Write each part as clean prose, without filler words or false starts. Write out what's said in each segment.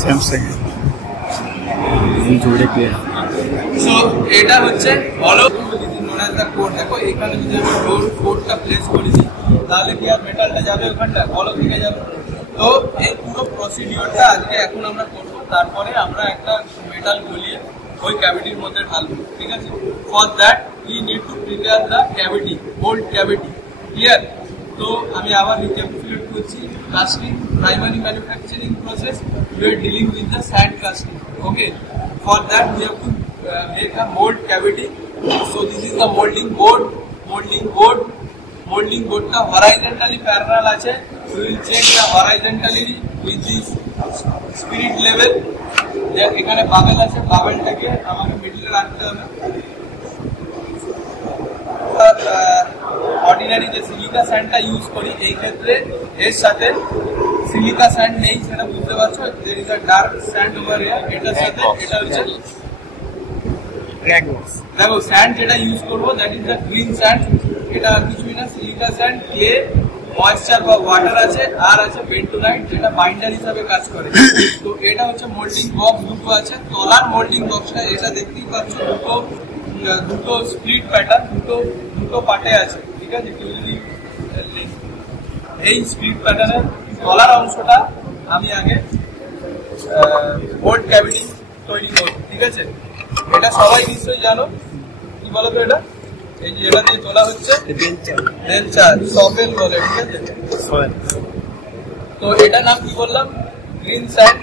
Samsung জোরে clear. So এটা হচ্ছে হলো নোন অ্যাজ দ্য কোড। দেখো এখানে যদি আমি ডোর কোডটা প্লেস করে দিই তাহলে কি আর মেটালটা যাবে ওখানটা, বলো থেকে যাবে। তো এই পুরো প্রসিডিওরটা আজকে এখন আমরা করবো, তারপরে আমরা একটা মেটাল গলিয়ে ওই ক্যাভিটির মধ্যে ঢালবো, ঠিক আছে। For that we need to prepare the cavity, hold cavity, clear. তো আমি আবার রিক্যাপিচুলেট করছি। Casting primary manufacturing process, we are dealing with the sand casting. Okay, for that we have to make a mold cavity. So this is the molding board. Molding board ka horizontally parallel ache. We will check the horizontally with this spirit level. এখানে bubble আছে, বাবেলটাকে আমাকে মিডলে রাখতে হবে। Ordinary যে silica স্যান্ডটা use করি এই ক্ষেত্রে এর সাথে সিলিকা স্যান্ড নেই, সেটা বুঝতে পারছো। there is a dark sand over here, এটার সাথে এটা হচ্ছে দেখো স্যান্ড যেটা ইউজ করবো that is the green sand. এটা আর কিছুই না, সিলিকা স্যান্ড, ক্লে, ময়েশ্চার বা ওয়াটার আছে, আর আছে বেন্টোনাইট যেটা বাইন্ডার হিসাবে কাজ করে। তো এটা হচ্ছে মোল্ডিং বক্স দুটো আছে। তলার মোল্ডিং বক্সটা এটা দেখতেই পাচ্ছ, দুটো স্প্লিট প্যাটার্ন, দুটো পার্টে আছে, ঠিক আছে। এই স্প্লিট প্যাটার্নের তলার অংশটা আমি আগে হোল্ড ক্যাভিটি তৈরি করব, ঠিক আছে। এটা সবাই নিশ্চয়ই জানো, কি বলো তো এটা, এই যে এটা দিয়ে তোলা হচ্ছে বেলচা, সফেল বলে, ঠিক আছে। তো এটার নাম কি বললাম, গ্রিন স্যান্ড।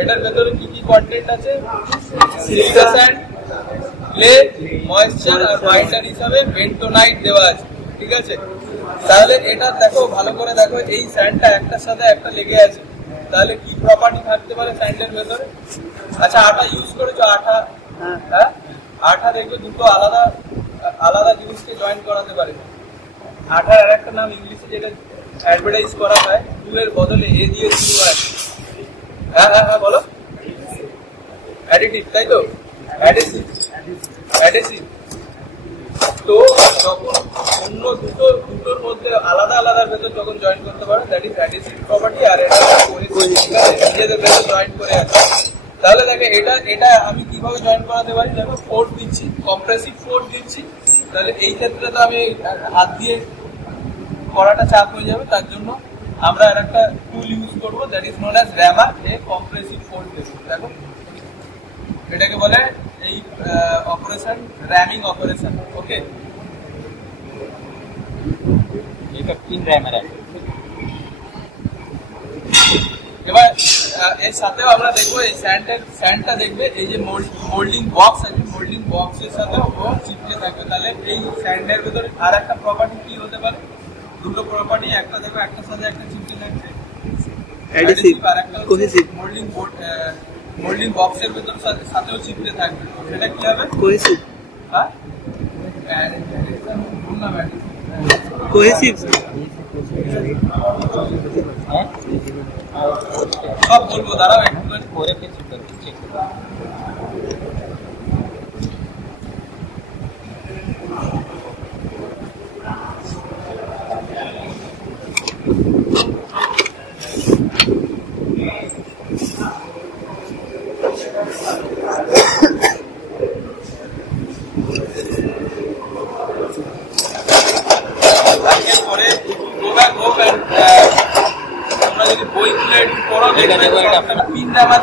এটার ভেতরে কি কি কন্টেন্ট আছে, সিলিকা স্যান্ড, ক্লে, ময়েশ্চার আর বাইন্ডার হিসাবে বেন্টোনাইট দেওয়া আছে, ঠিক আছে। তাহলে এটা দেখো, ভালো করে দেখো, এই স্যান্ডটা একটার সাথে একটা লেগে আছে, তাহলে কি প্রপার্টি থাকতে পারে স্যান্ডের ভেতরে। আচ্ছা, আটা ইউজ করেছো, আঠা, হ্যাঁ, আঠা দেখবে দুটো আলাদা আলাদা জিনিসকে জয়েন করাতে পারে। আঠার আর একটা নাম ইংলিশে যেটা অ্যাডভার্টাইজ করা হয়, টুলের বদলে এ দিয়ে শুরু হয়। হ্যাঁ হ্যাঁ হ্যাঁ বলো, অ্যাডিটিভ, তাই তো, অ্যাডেসিভ। তো যখন অন্য দুটোর মধ্যে আলাদা আলাদা ভেতর যখন জয়েন করতে পারো দ্যাট ইজ অ্যাডেসিভ প্রপার্টি। আর এটা নিজেদের ভেতর জয়েন করে আছে। তাহলে দেখে এটা আমি কিভাবে জয়েন করাতে পারি, দেখো ফোর্স দিচ্ছি, কম্প্রেসিভ ফোর্স দিচ্ছি। তাহলে এই ক্ষেত্রে তো আমি হাত দিয়ে করাটা চাপ হয়ে যাবে, তার জন্য আমরা আর একটা টুল ইউজ করবো that is known as rammer. A compressive force দেবো, দেখো এটাকে বলে এই অপারেশন র্যামিং অপারেশন। ওকে, এটা তিন র্যামার আছে। এবার এর সাথেও আমরা দেখবো এই স্যান্ডটা দেখবে, এই যে মোল্ডিং বক্স আছে, মোল্ডিং বক্সের সাথে ও চিপকে থাকবে। তাহলে এই স্যান্ডের ভেতরে আর একটা প্রপার্টি কি হতে পারে, দুটো প্রপার্টি, একটা দেখো একটার সাথে একটা চিপকে থাকছে অ্যাডিটিভ, আর একটা হচ্ছে মোল্ডিং বক্সের ভেতর সাথেও চিপকে থাকবে, সেটা কি হবে, কোহেসিভ। হ্যাঁ, কোহেসিভ সব বলবো, দাঁড়াও একটু করে চেক করবো।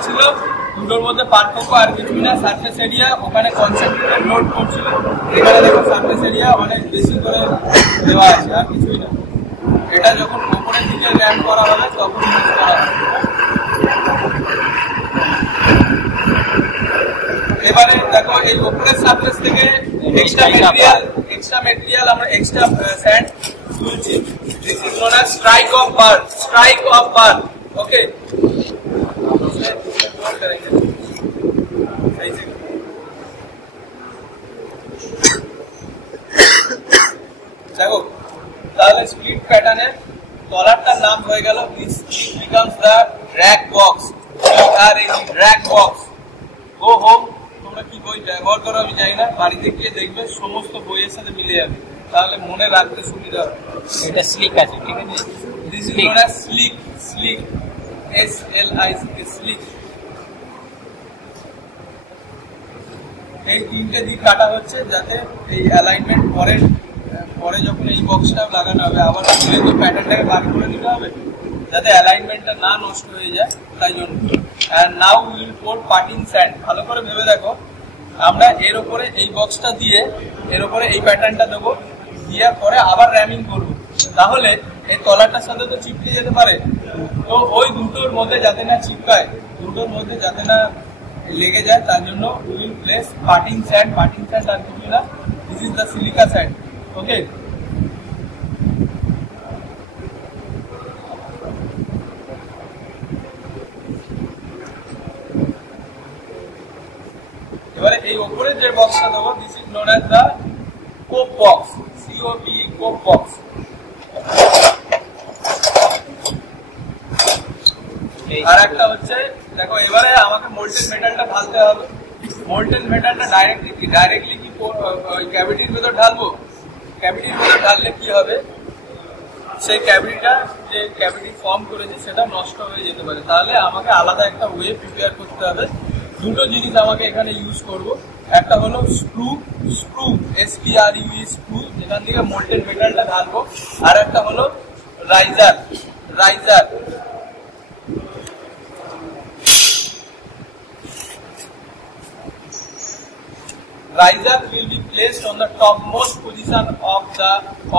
ছিল দুটোর মধ্যে পার্থক্য আর কিছু না, সারফেস এরিয়া ওখানে কনসেন্ট্রেটেড লোড করছিল, এখানে দেখো সারফেস এরিয়া অনেক বেশি করে দেওয়া আছে, আর কিছুই না। এটা যখন উপরের দিকে ল্যান্ড করা হবে তখন ইউজ করা হবে। এবারে দেখো এই উপরের সারফেস থেকে এক্সট্রা মেটেরিয়াল আমরা এক্সট্রা স্যান্ড তুলছি। This is known as strike off burn. Okay, দেখো তাহলে স্প্লিট প্যাটার্নের তলারটার নাম হয়ে গেল becomes the drag box. Drag box. Go home, তোমরা কি বই ব্যবহার করো আমি জানি না, বাড়িতে গিয়ে দেখবে সমস্ত বইয়ের সাথে মিলে যাবে, তাহলে মনে রাখতে সুবিধা হবে। এটা স্লিক আছে, ঠিক আছে। This is known as slick. S-L-I-C-K, slick. এই তিনটে দিক কাটা হচ্ছে যাতে এই অ্যালাইনমেন্ট পরে যখন এই বক্সটা লাগানো হবে আবার তো প্যাটার্নটাকে ভাগ করে দিতে হবে যাতে অ্যালাইনমেন্টটা না নষ্ট হয়ে যায় তাই জন্য। And now will pour parting sand. ভালো করে ভেবে দেখো, আমরা এর ওপরে এই বক্সটা দিয়ে এর ওপরে এই প্যাটার্নটা দেবো, দেওয়ার পরে আবার র্যামিং করবো, তাহলে এই তলাটার সাথে তো চিপকে যেতে পারে। তো ওই দুটোর মধ্যে যাতে না চিপকায়, দুটোর মধ্যে যাতে না লেগে যায় তার জন্য will place parting sand. Parting sand আর কিছু না, this is the silica sand. Okay, এবারে এই ওপরে যে বক্সটা দেবো this is known as the cope box, COPE, cope box. আর একটা হচ্ছে দেখো, এবারে আমাকে মোল্টেন মেটালটা ঢালতে হবে। মোল্টেন মেটালটা ডাইরেক্টলি কি ক্যাভিটির ভেতর ঢালবো? ক্যাভিটির ভেতর ঢাললে কি হবে, সেই ক্যাভিটিটা যে ক্যাভিটি ফর্ম করেছে সেটা নষ্ট হয়ে যেতে পারে। তাহলে আমাকে আলাদা একটা ওয়ে প্রিপেয়ার করতে হবে। দুটো জিনিস আমাকে এখানে ইউজ করব। একটা হলো স্ক্রু, SPRU, স্ক্রু, যেখান থেকে মোল্টেন মেটালটা ঢালবো। আর একটা হলো raiser. Riser will be placed on the topmost position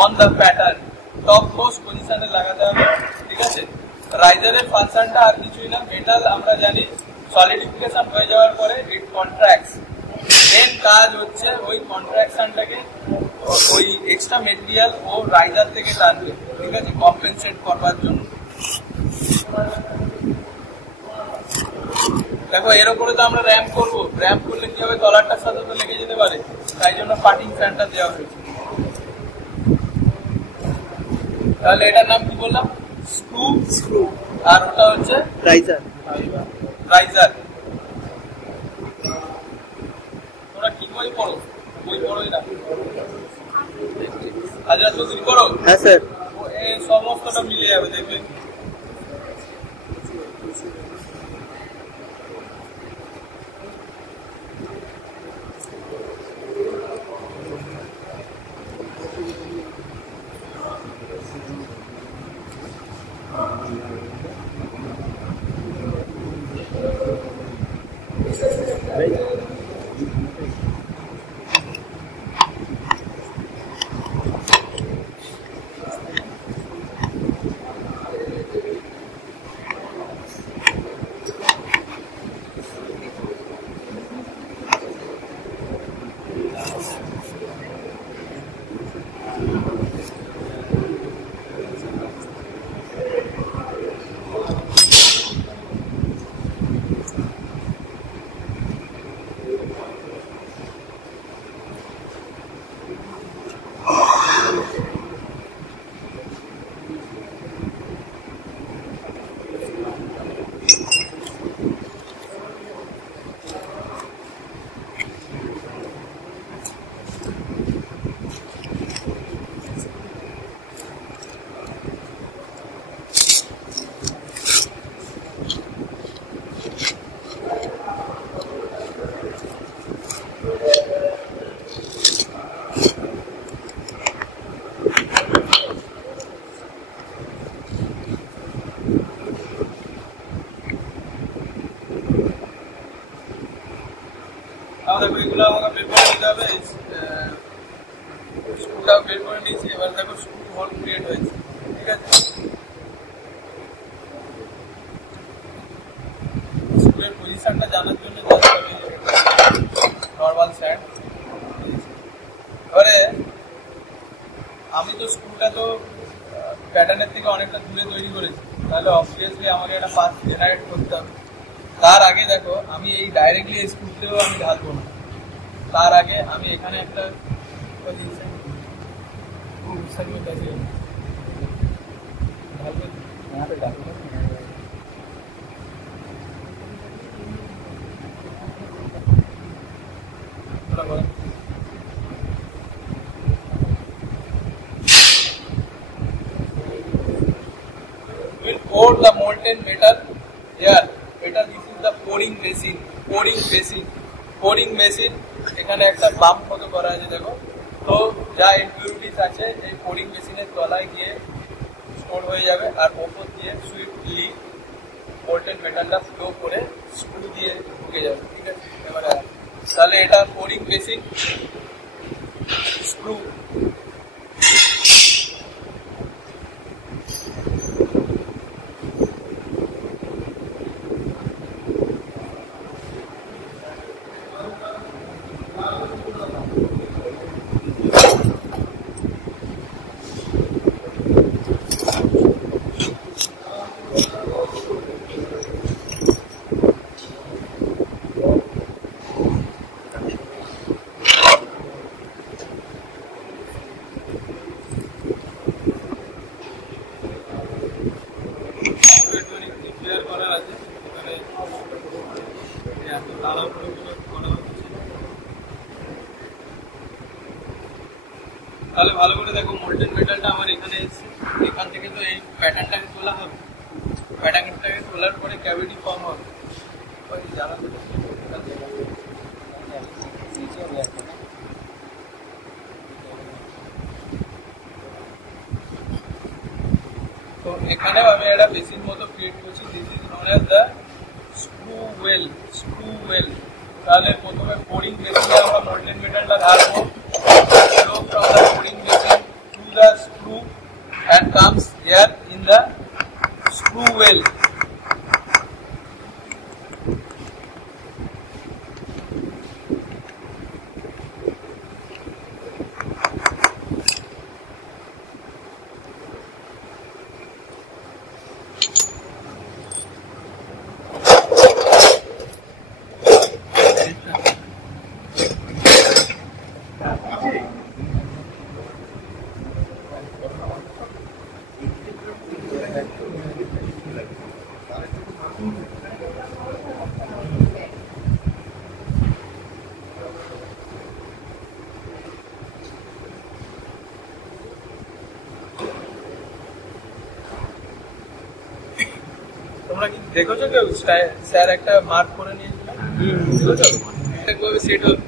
on the pattern. Topmost position এ লাগাতে হবে, ঠিক আছে? রাইজারের ফাংশনটা আর কিছুই না, মেটাল আমরা জানি সলিডিফিকেশন হয়ে যাওয়ার পরে ইট কন্ট্রাক্টস। মেন কাজ হচ্ছে ওই কন্ট্রাকশনটাকে ওই এক্সট্রা মেটেরিয়াল ও রাইজার থেকে টানবে, ঠিক আছে, কম্পেনসেট করবার জন্য। দেখো এর উপরে তো আমরা র্যাম্প করবো, র্যাম্প করলে কি হবে, তলারটার সাথে তো লেগে যেতে পারে, তাই জন্য পার্টিং ফ্যানটা দেওয়া হয়েছে। তাহলে এটার নাম কি বললাম? স্ক্রু। আর ওটা হচ্ছে রাইজার। তোমরা কি বই পড়ো? বই পড়োই না? হাজরা চৌধুরী পড়ো? হ্যাঁ স্যার। এই সমস্তটা মিলে যাবে, দেখবে। এগুলো আমাকে বের করে নিতে হবে। স্ক্রুটাও বের করে নিয়েছি। এবার দেখো স্ক্রু হোল ক্রিয়েট হয়েছে, ঠিক আছে। স্ক্রুয়ের পজিশনটা জানার জন্য নর্মাল স্যান্ড। এবারে আমি তো স্ক্রুটা তো প্যাটার্নের থেকে অনেকটা দূরে তৈরি করেছি, তাহলে অবভিয়াসলি আমাকে একটা পাথ জেনারেট করতে হবে। তার আগে দেখো, আমি এই ডাইরেক্টলি স্ক্রুতেও আমি ঢালবো না, তার আগে আমি এখানে একটা will pour the molten metal here. This is the pouring machine. Pouring machine. এখানে একটা পাম্প মতো করা আছে দেখো। তো যা ইম্পিউরিটিস আছে এই pouring মেশিনের তলায় গিয়ে স্টোর হয়ে যাবে আর ওপর দিয়ে সুইফটলি মোল্টেন মেটালটা ফ্লো করে স্ক্রু দিয়ে ঢুকে যাবে। ঠিক আছে, এবারে তাহলে এটা pouring মেশিন স্ক্রু। তাহলে ভালো করে দেখো, মোল্টেন মেটালটা আমার এখানে এসেছে। এখান থেকে তো এই প্যাটার্নটাকে তোলা হবে, প্যাটার্নটাকে তোলার পরে ক্যাভিটি ফর্ম হবে। তো এখানেও আমি একটা মেশিন মতো ক্রিয়েট করছি। This is known as the screw well. তাহলে প্রথমে pouring মেশিনে আমরা মোল্টেন মেটালটা ঢালবো। From the pouring machine to the screw and comes here in the screw well. তোমরা কি দেখেছো কেউ স্যার একটা মার্ক করে নিয়েছিল সেট হবে।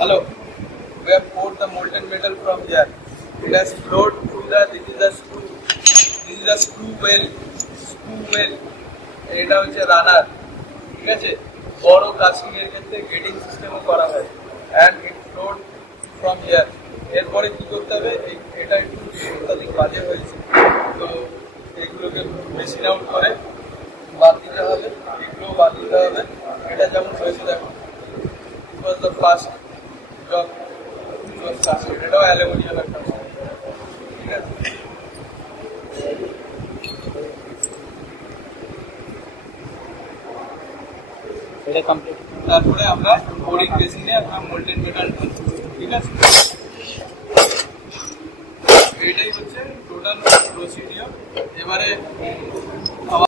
Hello, we have poured the molten metal from here. It has flowed through the, this is the screw well. এটা হচ্ছে রানার। ঠিক আছে, বড় কাস্টিং এর ক্ষেত্রে গেটিং সিস্টেমও করা হয়। and it flowed from here. এরপরে কি করতে হবে, এটা একটু অত্যাধিক বাজে হয়েছে, তো এগুলোকে মেশিন আউট করে বাদ দিতে হবে, এগুলো বাদ দিতে হবে। এটা যেমন হয়েছে দেখো, it was the first job, এটাও অ্যালুমিনিয়াম একটা। ঠিক আছে, এটা কমপ্লিট। তারপরে আমরা pouring মেশিনে আমরা মোল্টেন মেটাল ঢালবো। ঠিক আছে, এটাই হচ্ছে টোটাল প্রসিডিওর। এবারে